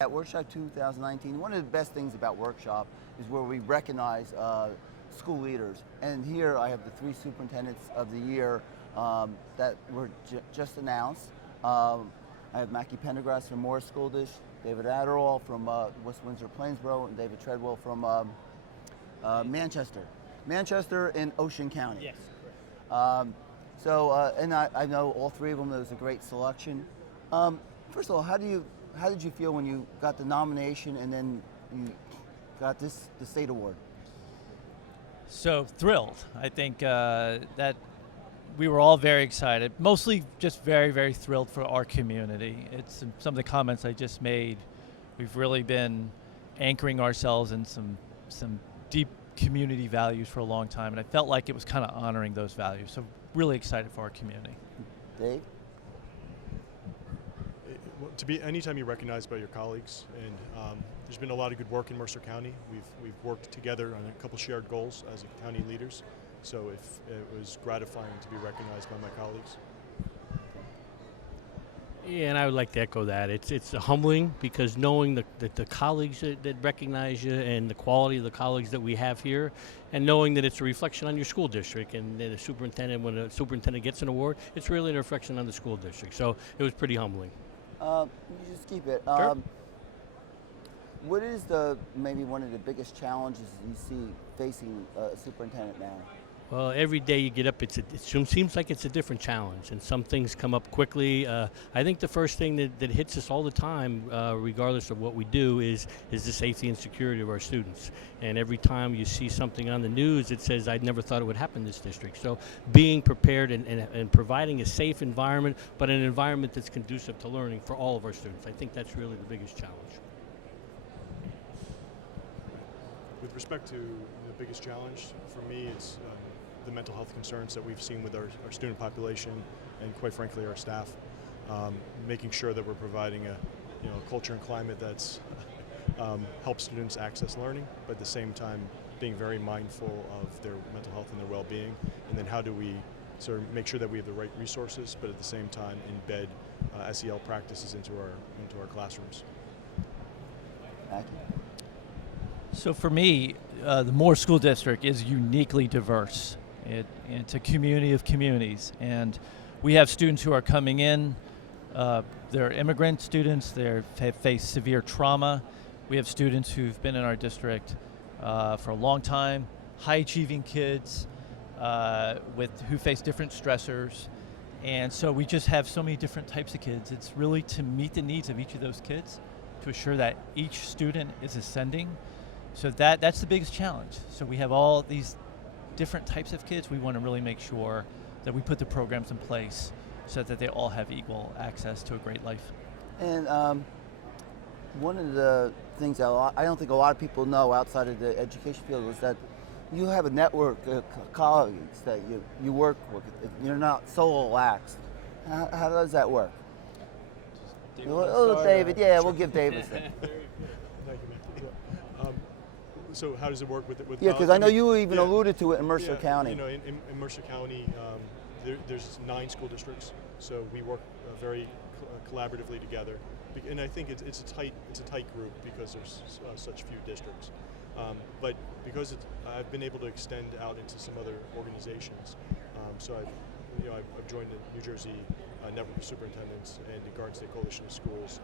At Workshop 2019, one of the best things about Workshop is where we recognize school leaders. And here I have the 3 superintendents of the year that were just announced. I have Mackey Pendergrast from Morris School District, David Aderhold from West Windsor-Plainsboro, and David Trethaway from Manchester in Ocean County. Yes, correct. And I know all 3 of them. It was a great selection. First of all, how did you feel when you got the nomination and then you got the state award? So thrilled. I think that we were all very excited, mostly just very, very thrilled for our community. It's some of the comments I just made. We've really been anchoring ourselves in some deep community values for a long time, and I felt like it was kind of honoring those values. So really excited for our community. Dave? Anytime you're recognized by your colleagues, and there's been a lot of good work in Mercer County. We've worked together on a couple shared goals as county leaders. So it was gratifying to be recognized by my colleagues. Yeah, and I would like to echo that. It's humbling because knowing that the colleagues that recognize you and the quality of the colleagues that we have here, and knowing that it's a reflection on your school district, and that when a superintendent gets an award, it's really a reflection on the school district. So it was pretty humbling. You just keep it. Sure. What is maybe one of the biggest challenges you see facing a superintendent now? Well, every day you get up, it seems like it's a different challenge, and some things come up quickly. I think the first thing that hits us all the time, regardless of what we do, is the safety and security of our students. And every time you see something on the news, it says, "I never thought it would happen in this district." So being prepared and providing a safe environment, but an environment that's conducive to learning for all of our students, I think that's really the biggest challenge. With respect to the biggest challenge, for me, it's the mental health concerns that we've seen with our student population and, quite frankly, our staff. Making sure that we're providing a culture and climate that's helps students access learning, but at the same time being very mindful of their mental health and their well-being. And then how do we sort of make sure that we have the right resources, but at the same time embed SEL practices into our classrooms. So for me, the Moore School District is uniquely diverse. It's a community of communities, and we have students who are coming in. They're immigrant students. They have faced severe trauma. We have students who've been in our district for a long time, high-achieving kids who face different stressors. And so we just have so many different types of kids. It's really to meet the needs of each of those kids, to assure that each student is ascending. So that's the biggest challenge. So we have all these different types of kids. We want to really make sure that we put the programs in place so that they all have equal access to a great life. And one of the things that I don't think a lot of people know outside of the education field is that you have a network of colleagues that you work with. You're not solo acts. How does that work? David, yeah, we'll give David some. Thank you, Matthew. So how does it work with Yeah, because I know you even alluded to it in Mercer County. In Mercer County, there's 9 school districts, so we work very collaboratively together. And I think it's a tight group because there's such few districts. But because I've been able to extend out into some other organizations, so I've joined the New Jersey Network of Superintendents and the Garden State Coalition of Schools,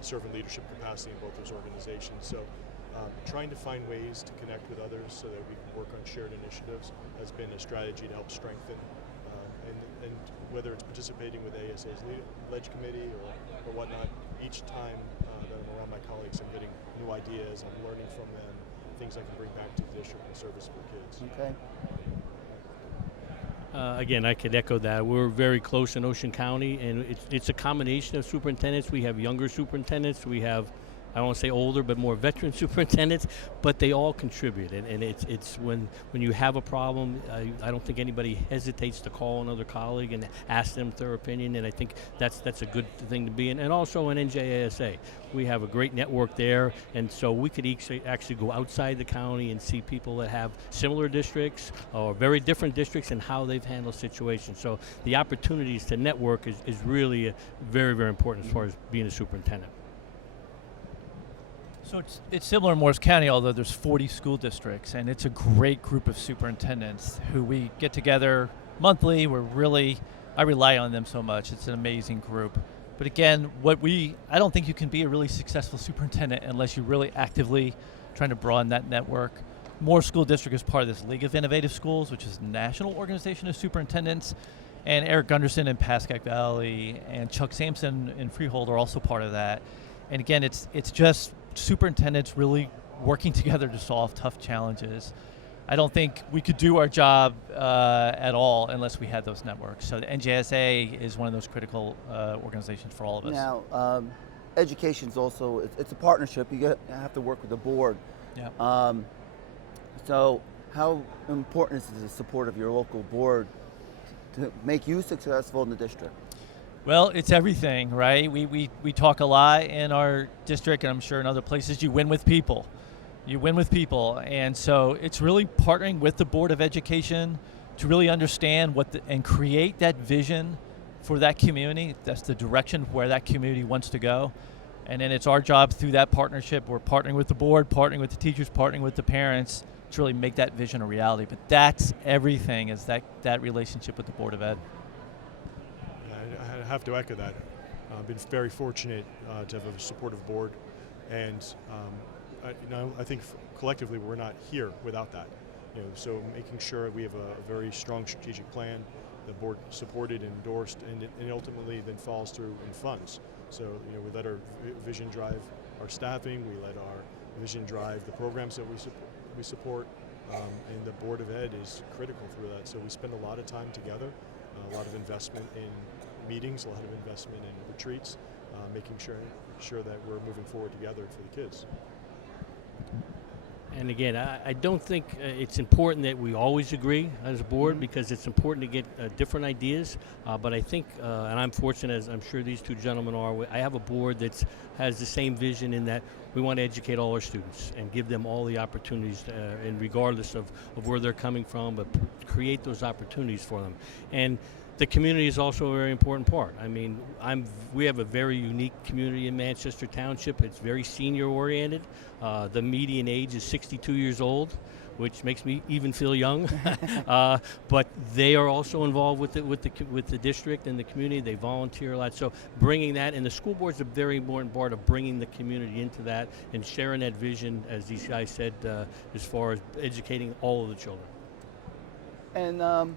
serve in leadership capacity in both those organizations. So trying to find ways to connect with others so that we can work on shared initiatives has been a strategy to help strengthen, and whether it's participating with ASA's Ledge Committee or whatnot, each time that I'm around my colleagues, I'm getting new ideas, I'm learning from them, things I can bring back to the district and service for kids. Okay. Again, I could echo that. We're very close in Ocean County, and it's a combination of superintendents. We have younger superintendents. We have, I don't want to say older, but more veteran superintendents, but they all contribute. And it's when you have a problem, I don't think anybody hesitates to call another colleague and ask them their opinion, and I think that's a good thing to be in. And also in NJSBA, we have a great network there, and so we could actually go outside the county and see people that have similar districts or very different districts and how they've handled situations. So the opportunities to network is really very, very important as far as being a superintendent. So it's similar in Morris County, although there's 40 school districts, and it's a great group of superintendents who we get together monthly. I rely on them so much. It's an amazing group. But again, I don't think you can be a really successful superintendent unless you're really actively trying to broaden that network. Morris School District is part of this League of Innovative Schools, which is a national organization of superintendents. And Eric Gunderson in Pascack Valley and Chuck Sampson in Freehold are also part of that. And again, it's just superintendents really working together to solve tough challenges. I don't think we could do our job at all unless we had those networks. So the NJSA is one of those critical organizations for all of us. Now, education's also, it's a partnership. You have to work with the board. Yeah. So how important is the support of your local board to make you successful in the district? Well, it's everything, right? We talk a lot in our district, and I'm sure in other places. You win with people. You win with people. And so it's really partnering with the Board of Education to really understand and create that vision for that community. That's the direction where that community wants to go. And then it's our job through that partnership. We're partnering with the board, partnering with the teachers, partnering with the parents to really make that vision a reality. But that's everything, is that relationship with the Board of Ed. I have to echo that. I've been very fortunate to have a supportive board, and I think collectively we're not here without that. So making sure we have a very strong strategic plan, the board supported and endorsed, and ultimately then falls through in funds. So we let our vision drive our staffing, we let our vision drive the programs that we support, and the Board of Ed is critical through that. So we spend a lot of time together, a lot of investment in meetings, a lot of investment in retreats, making sure that we're moving forward together for the kids. And again, I don't think it's important that we always agree as a board, because it's important to get different ideas. But I think, and I'm fortunate, as I'm sure these two gentlemen are, I have a board that has the same vision in that we want to educate all our students and give them all the opportunities, and regardless of where they're coming from, but create those opportunities for them. And the community is also a very important part. I mean, we have a very unique community in Manchester Township. It's very senior oriented. The median age is 62 years old, which makes me even feel young. But they are also involved with the district and the community. They volunteer a lot. So bringing that, and the school board is a very important part of bringing the community into that and sharing that vision, as these guys said, as far as educating all of the children. And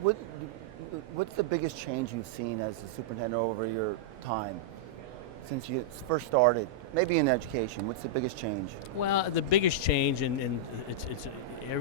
what's the biggest change you've seen as a superintendent over your time since you first started? Maybe in education, what's the biggest change? Well, the biggest change, and it's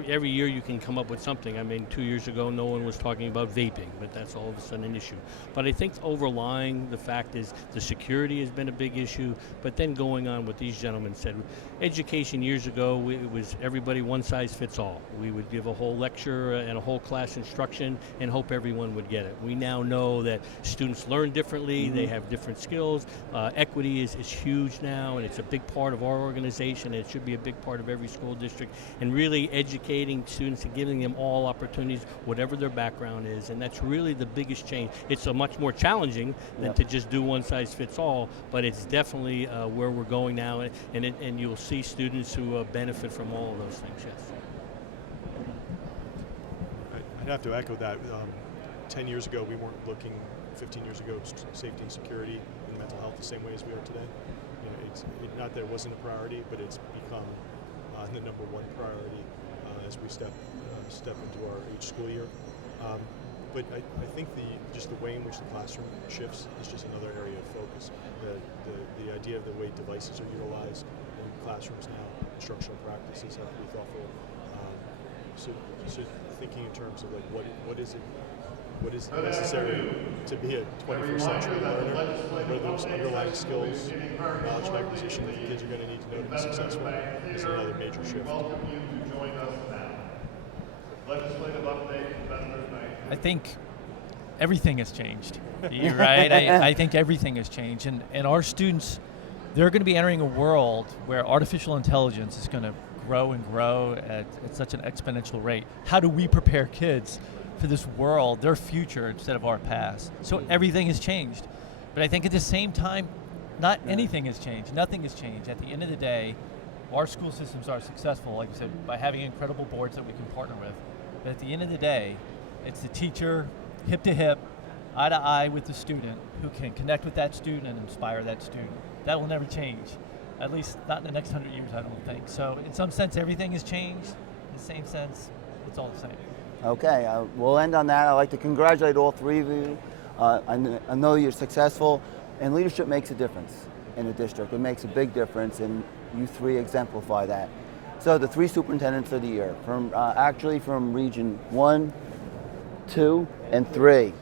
every year you can come up with something. I mean, 2 years ago, no one was talking about vaping, but that's all of a sudden an issue. But I think overlying the fact is the security has been a big issue. But then going on what these gentlemen said, education years ago, it was everybody one size fits all. We would give a whole lecture and a whole class instruction and hope everyone would get it. We now know that students learn differently, they have different skills. Equity is huge now, and it's a big part of our organization, and it should be a big part of every school district, and really educating students and giving them all opportunities, whatever their background is, and that's really the biggest change. It's a much more challenging than to just do one size fits all, but it's definitely where we're going now, and you'll see students who benefit from all of those things, yes. I'd have to echo that. 10 years ago, we weren't looking, 15 years ago, safety and security and mental health the same way as we are today. It's not that it wasn't a priority, but it's become the number one priority as we step into our each school year. But I think just the way in which the classroom shifts is just another area of focus. The idea of the way devices are utilized in classrooms now, instructional practices have to be thoughtful. So thinking in terms of like what is necessary to be a 21st century learner, what are those underlying skills, knowledge acquisition that the kids are going to need to know to be successful, is another major shift. I think everything has changed, right? I think everything has changed. And our students, they're going to be entering a world where artificial intelligence is going to grow and grow at such an exponential rate. How do we prepare kids for this world, their future, instead of our past? So everything has changed. But I think at the same time, not anything has changed. Nothing has changed. At the end of the day, our school systems are successful, like I said, by having incredible boards that we can partner with. But at the end of the day, it's the teacher, hip to hip, eye to eye with the student, who can connect with that student and inspire that student. That will never change, at least not in the next 100 years, I don't think. So in some sense, everything has changed. In the same sense, it's all the same. Okay, we'll end on that. I'd like to congratulate all three of you. I know you're successful, and leadership makes a difference in a district. It makes a big difference, and you three exemplify that. So the three superintendents of the year, from actually from Region 1, 2, and 3.